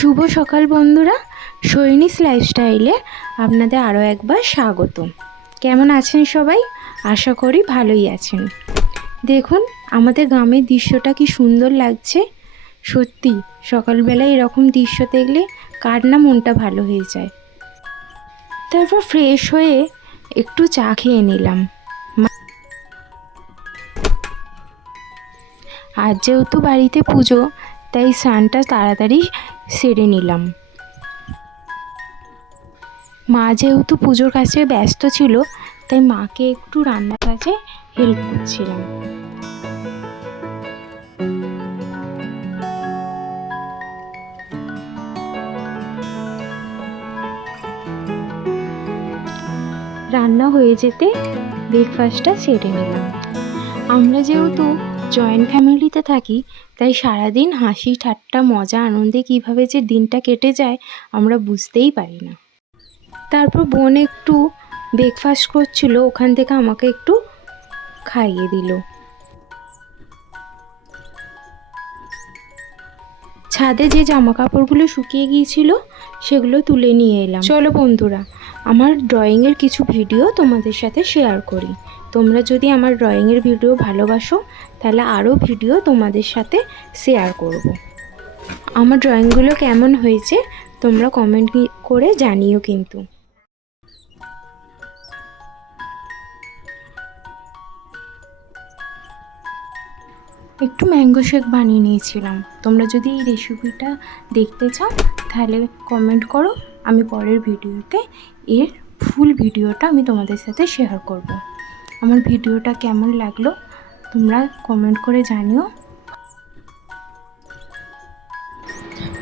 শুভ সকাল বন্ধুরা, সৈনিস লাইফস্টাইলে আপনাদের আরও একবার স্বাগত। কেমন আছেন সবাই? আশা করি ভালোই আছেন। দেখুন আমাদের গ্রামের দৃশ্যটা কি সুন্দর লাগছে। সত্যি সকালবেলায় এরকম দৃশ্য দেখলে কার না মনটা ভালো হয়ে যায়। তারপর ফ্রেশ হয়ে একটু চা খেয়ে নিলাম। আজ যেহেতু বাড়িতে পুজো, তাই স্নানটা তাড়াতাড়ি সেরে নিলাম। মা যেহেতু পুজোর কাছে ব্যস্ত ছিল, তাই মাকে একটু রান্নার কাজে হেল্প করছিলাম। রান্না হয়ে যেতে ব্রেকফাস্টটা সেরে নিলাম। আমরা যেহেতু জয়েন্ট ফ্যামিলিতে থাকি, তাই সারাদিন হাসি ঠাট্টা মজা আনন্দে কীভাবে যে দিনটা কেটে যায় আমরা বুঝতেই পারি না। তারপর বোন একটু ব্রেকফাস্ট করছিল, ওখান থেকে আমাকে একটু খাইয়ে দিল। ছাদে যে জামা কাপড়গুলো শুকিয়ে গিয়েছিল সেগুলো তুলে নিয়ে এলাম। চলো বন্ধুরা, আমার ড্রয়িংয়ের কিছু ভিডিও তোমাদের সাথে শেয়ার করি। তোমরা যদি আমার ড্রয়িংয়ের ভিডিও ভালোবাসো, তাহলে আরও ভিডিও তোমাদের সাথে শেয়ার করব। আমার ড্রয়িংগুলো কেমন হয়েছে তোমরা কমেন্ট করে জানিও কিন্তু। একটু ম্যাঙ্গো শেক বানিয়ে নিয়েছিলাম। তোমরা যদি এই রেসিপিটা দেখতে চাও তাহলে কমেন্ট করো, আমি পরের ভিডিওতে এর ফুল ভিডিওটা আমি তোমাদের সাথে শেয়ার করব। আমার ভিডিওটা কেমন লাগলো তোমরা কমেন্ট করে জানিও।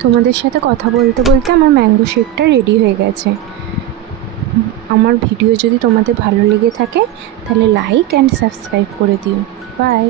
তোমাদের সাথে কথা বলতে বলতে আমার ম্যাঙ্গো শেকটা রেডি হয়ে গেছে। আমার ভিডিও যদি তোমাদের ভালো লেগে থাকে তাহলে লাইক অ্যান্ড সাবস্ক্রাইব করে দিও। বাই।